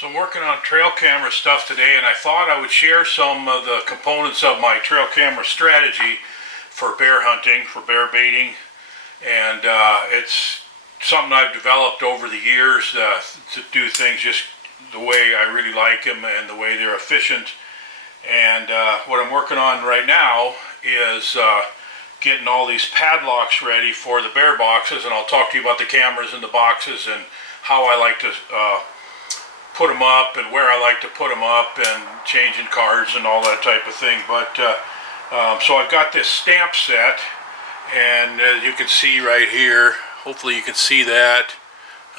So I'm working on trail camera stuff today, and I thought I would share some of the components of my trail camera strategy for bear hunting, for bear baiting, and it's something I've developed over the years to do things just the way I really like them and the way they're efficient. And what I'm working on right now is getting all these padlocks ready for the bear boxes, and I'll talk to you about the cameras in the boxes and how I like to put them up and where I like to put them up and changing cards and all that type of thing. But so I've got this stamp set, and as you can see right here, hopefully you can see that.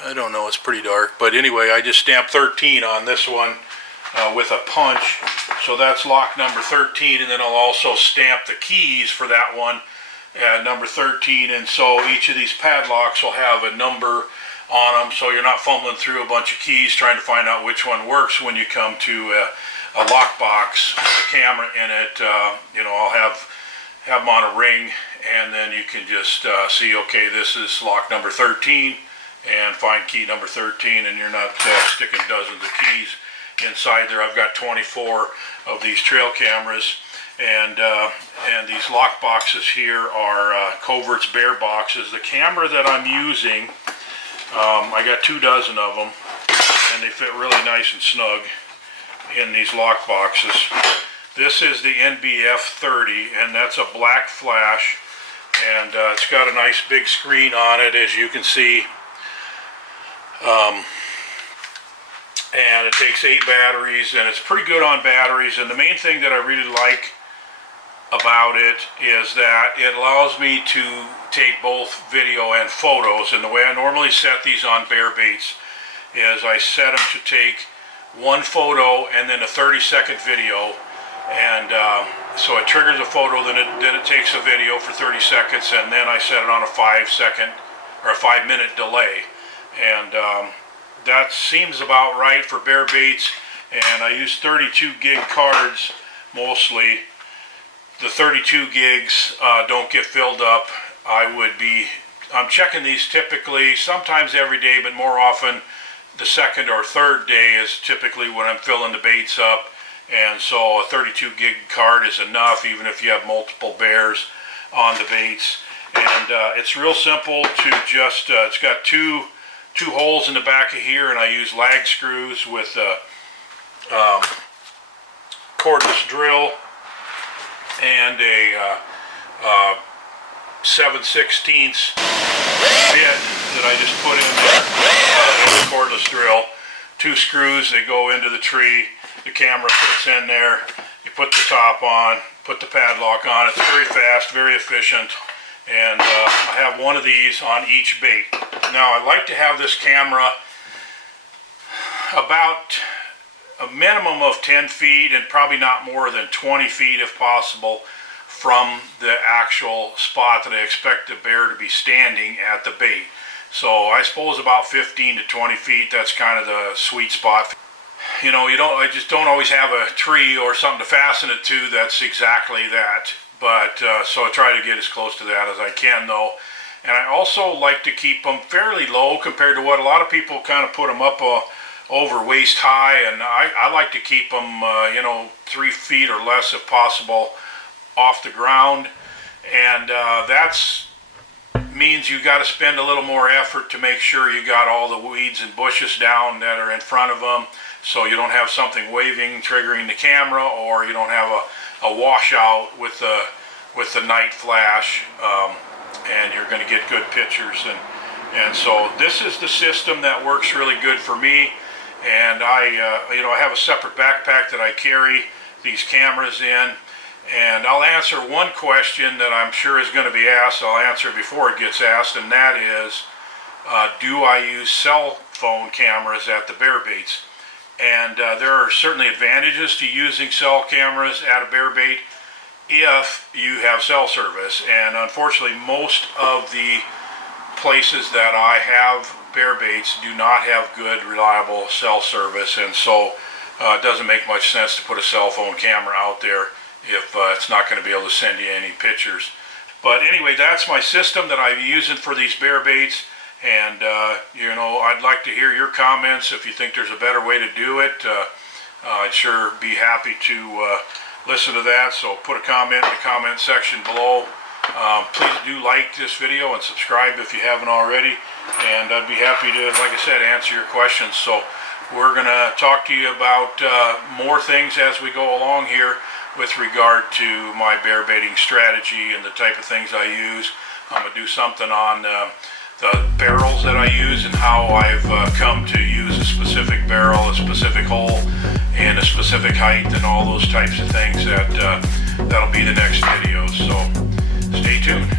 I don't know, it's pretty dark, but anyway, I just stamped 13 on this one with a punch, so that's lock number 13, and then I'll also stamp the keys for that one at number 13, and so each of these padlocks will have a number on them, so you're not fumbling through a bunch of keys trying to find out which one works when you come to a lockbox with a camera in it. You know, I'll have them on a ring, and then you can just see, okay, this is lock number 13, and find key number 13, and you're not sticking dozens of keys inside there. I've got 24 of these trail cameras, and these lock boxes here are Covert's Bear boxes. The camera that I'm using, I got 24 of them, and they fit really nice and snug in these lock boxes. This is the NBF 30, and that's a black flash, and it's got a nice big screen on it, as you can see. And it takes 8 batteries, and it's pretty good on batteries. And the main thing that I really like about it is that it allows me to take both video and photos. And the way I normally set these on bear baits is I set them to take one photo and then a 30-second video. And so it triggers a photo, then it takes a video for 30 seconds, and then I set it on a 5-second or a 5-minute delay. And that seems about right for bear baits, and I use 32 gig cards mostly. The 32 gigs don't get filled up. I'm checking these typically, sometimes every day, but more often the second or third day is typically when I'm filling the baits up. And so a 32 gig card is enough, even if you have multiple bears on the baits. And it's real simple to just, it's got two holes in the back of here, and I use lag screws with a cordless drill and a 7/16 bit that I just put in there with a cordless drill. 2 screws, they go into the tree, the camera fits in there, you put the top on, put the padlock on. It's very fast, very efficient. And I have one of these on each bait. Now I like to have this camera about a minimum of 10 feet and probably not more than 20 feet if possible from the actual spot that I expect the bear to be standing at the bait. So I suppose about 15 to 20 feet, that's kind of the sweet spot. You know, I just don't always have a tree or something to fasten it to that's exactly that. But so I try to get as close to that as I can, though. And I also like to keep them fairly low compared to what a lot of people kind of put them up over waist high. And I like to keep them, 3 feet or less if possible off the ground. And that's means you got to spend a little more effort to make sure you got all the weeds and bushes down that are in front of them, so you don't have something waving triggering the camera, or you don't have a washout with the night flash, and you're going to get good pictures. And so this is the system that works really good for me. And I have a separate backpack that I carry these cameras in. And I'll answer one question that I'm sure is going to be asked. I'll answer it before it gets asked, and that is, do I use cell phone cameras at the bear baits? And there are certainly advantages to using cell cameras at a bear bait if you have cell service. And unfortunately, most of the places that I have bear baits do not have good, reliable cell service. And so it doesn't make much sense to put a cell phone camera out there if it's not going to be able to send you any pictures. But anyway, that's my system that I'm using for these bear baits. And you know, I'd like to hear your comments. If you think there's a better way to do it, I'd sure be happy to listen to that. So put a comment in the comment section below. Please do like this video and subscribe if you haven't already. And I'd be happy to, like I said, answer your questions. So we're going to talk to you about more things as we go along here with regard to my bear baiting strategy and the type of things I use. I'm going to do something on the barrels that I use and how I've come to use a specific barrel, a specific hole, and a specific height, and all those types of things. That'll be the next video. So stay tuned.